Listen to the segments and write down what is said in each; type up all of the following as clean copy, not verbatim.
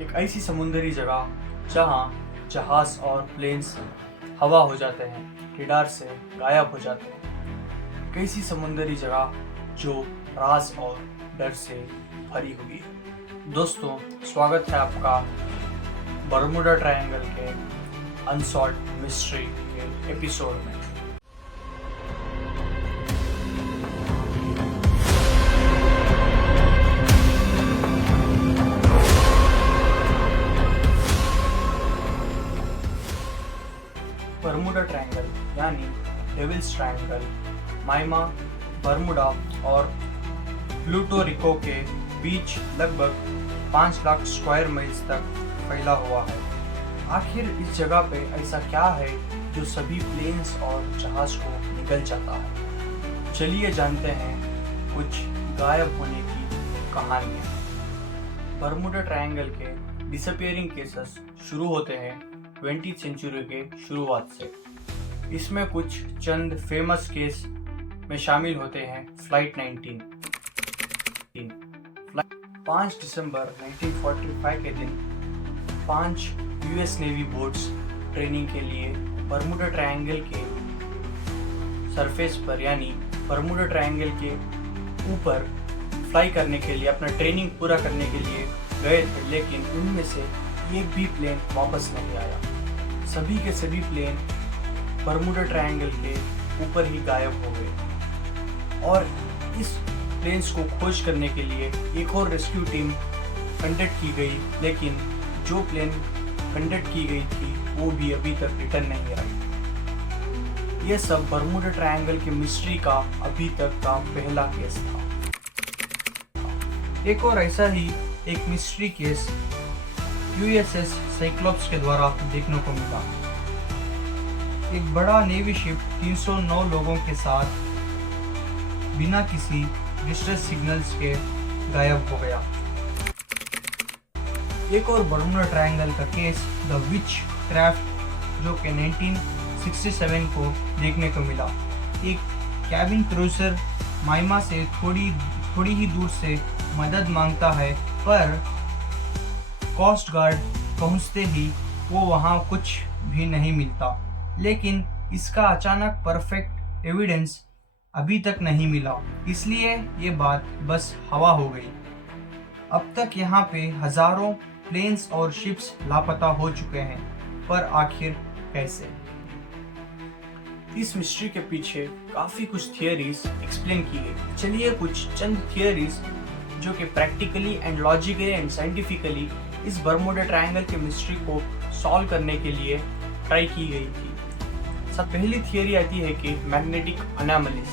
एक ऐसी समुद्री जगह जहाँ जहाज और प्लेन्स हवा हो जाते हैं, रडार से गायब हो जाते हैं। एक ऐसी समुद्री जगह जो राज और डर से भरी हुई है। दोस्तों, स्वागत है आपका बरमूडा ट्रायंगल के अनसॉल्व्ड मिस्ट्री के एपिसोड में। बरमूडा ट्रायंगल यानी डेविल्स ट्रायंगल माइमा, बरमूडा और प्लूटो रिको के बीच लगभग 5 लाख स्क्वायर मील्स तक फैला हुआ है। आखिर इस जगह पे ऐसा क्या है जो सभी प्लेन्स और जहाज को निगल जाता है? चलिए जानते हैं कुछ गायब होने की कहानियाँ। बरमूडा ट्रायंगल के डिसअपीयरिंग केसेस शुरू होते हैं 20th सेंचुरी के शुरुआत से। इसमें कुछ चंद फेमस केस में शामिल होते हैं फ्लाइट 19। 5 दिसंबर 1945 के दिन 5 यूएस नेवी बोट्स ट्रेनिंग के लिए बरमूडा ट्रायंगल के सरफेस पर यानी बरमूडा ट्रायंगल के ऊपर फ्लाई करने के लिए अपना ट्रेनिंग पूरा करने के लिए गए थे, लेकिन उनमें से एक भी प्लेन वापस नहीं आया। सभी के सभी प्लेन बरमूडा ट्रायंगल के ऊपर ही गायब हो गए और इस प्लेन्स को खोज करने के लिए एक और रेस्क्यू टीम कंडक्ट की गई, लेकिन जो प्लेन कंडक्ट की गई थी वो भी अभी तक रिटर्न नहीं आई। यह सब बरमूडा ट्रायंगल के मिस्ट्री का अभी तक का पहला केस था। एक और ऐसा ही एक मिस्ट्री केस यूएसएस साइक्लोप्स के द्वारा देखने को मिला। एक बड़ा नेवी शिप 309 लोगों के साथ बिना किसी डिस्ट्रेस सिग्नल्स के गायब हो गया। एक और बरमूडा ट्रायंगल का केस द विच क्राफ्ट जो कि 1967 को देखने को मिला। एक कैबिन क्रूजर माइमा से थोड़ी ही दूर से मदद मांगता है, पर कोस्ट गार्ड पहुंचते ही वो वहां कुछ भी नहीं मिलता, लेकिन इसका अचानक परफेक्ट एविडेंस अभी तक नहीं मिला, इसलिए ये बात बस हवा हो गई। अब तक यहाँ पे हजारों प्लेन्स और शिप्स लापता हो चुके हैं, पर आखिर कैसे? इस मिस्ट्री के पीछे काफी कुछ थियरीज एक्सप्लेन की गई। चलिए कुछ चंद थियरीज जो कि practically and logically and scientifically इस बरमूडा ट्रायंगल के मिस्ट्री को सॉल्व करने के लिए ट्राई की गई थी। सब पहली थियरी आती है कि मैग्नेटिक अनोमलीज,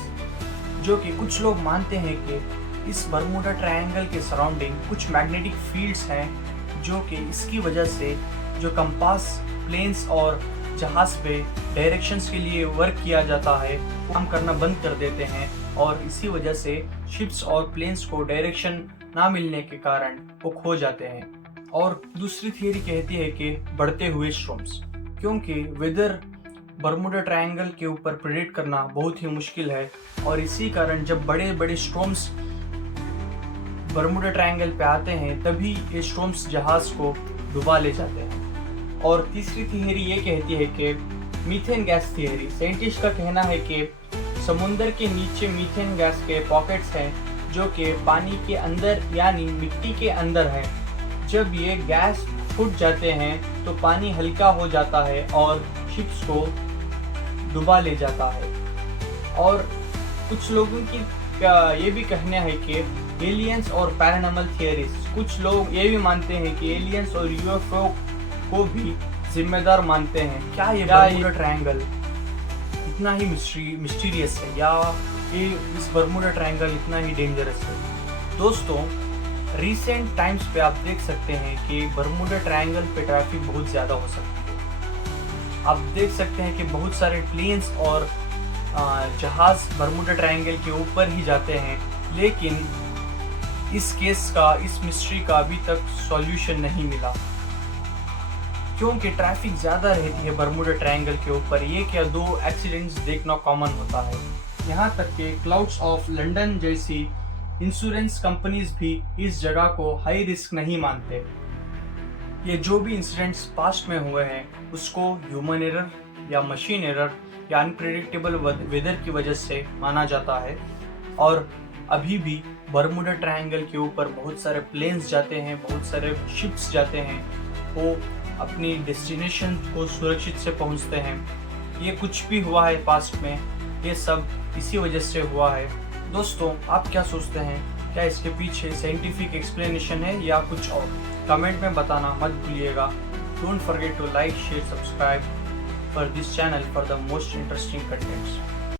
जो कि कुछ लोग मानते हैं कि इस बरमूडा ट्रायंगल के सराउंडिंग कुछ मैग्नेटिक फील्ड्स हैं, जो कि इसकी वजह से जो कंपास प्लेन्स और जहाज पे डायरेक्शंस के लिए वर्क किया जाता है वो काम करना बंद कर देते हैं, और इसी वजह से शिप्स और प्लेन्स को डायरेक्शन ना मिलने के कारण वो खो जाते हैं। और दूसरी थियरी कहती है कि बढ़ते हुए स्टॉर्म्स, क्योंकि वेदर बरमूडा ट्रायंगल के ऊपर प्रेडिक्ट करना बहुत ही मुश्किल है, और इसी कारण जब बड़े बड़े स्टॉर्म्स बरमूडा ट्रायंगल पे आते हैं तभी ये स्टॉर्म्स जहाज को डुबा ले जाते हैं। और तीसरी थियरी ये कहती है कि मीथेन गैस थियरी। साइंटिस्ट का कहना है कि समुंदर के नीचे मीथेन गैस के पॉकेट्स हैं, जो कि पानी के अंदर यानी मिट्टी के अंदर हैं। जब ये गैस फूट जाते हैं तो पानी हल्का हो जाता है और शिप्स को डुबा ले जाता है। और कुछ लोगों की ये भी कहना है कि एलियंस और पैरानॉर्मल थियरीज, कुछ लोग ये भी मानते हैं कि एलियंस और यूएफओ को भी जिम्मेदार मानते हैं। क्या ये बरमूडा ट्रायंगल इतना ही मिस्टीरियस है, या ये इस बरमूडा ट्रायंगल इतना ही डेंजरस है? दोस्तों, रिसेंट टाइम्स पे आप देख सकते हैं कि बरमूडा ट्रायंगल पे ट्रैफिक बहुत ज़्यादा हो सकती है। आप देख सकते हैं कि बहुत सारे प्लेन्स और जहाज बरमूडा ट्रायंगल के ऊपर ही जाते हैं, लेकिन इस केस का, इस मिस्ट्री का अभी तक सॉल्यूशन नहीं मिला, क्योंकि ट्रैफिक ज़्यादा रहती है बरमूडा ट्रायंगल के ऊपर। ये क्या 2 एक्सीडेंट्स देखना कॉमन होता है। यहाँ तक कि क्लाउड्स ऑफ लंदन जैसी इंश्योरेंस कंपनीज भी इस जगह को हाई रिस्क नहीं मानते। ये जो भी इंसिडेंट्स पास्ट में हुए हैं उसको ह्यूमन एरर या मशीन एरर या अनप्रेडिक्टेबल वेदर की वजह से माना जाता है। और अभी भी बरमुडा ट्रायंगल के ऊपर बहुत सारे प्लेन्स जाते हैं, बहुत सारे शिप्स जाते हैं, वो अपनी डेस्टिनेशन को सुरक्षित से पहुंचते हैं। ये कुछ भी हुआ है पास्ट में, ये सब इसी वजह से हुआ है। दोस्तों, आप क्या सोचते हैं? क्या इसके पीछे साइंटिफिक एक्सप्लेनेशन है या कुछ और? कमेंट में बताना मत भूलिएगा। Don't forget to like, share, subscribe for this channel for the most interesting contents.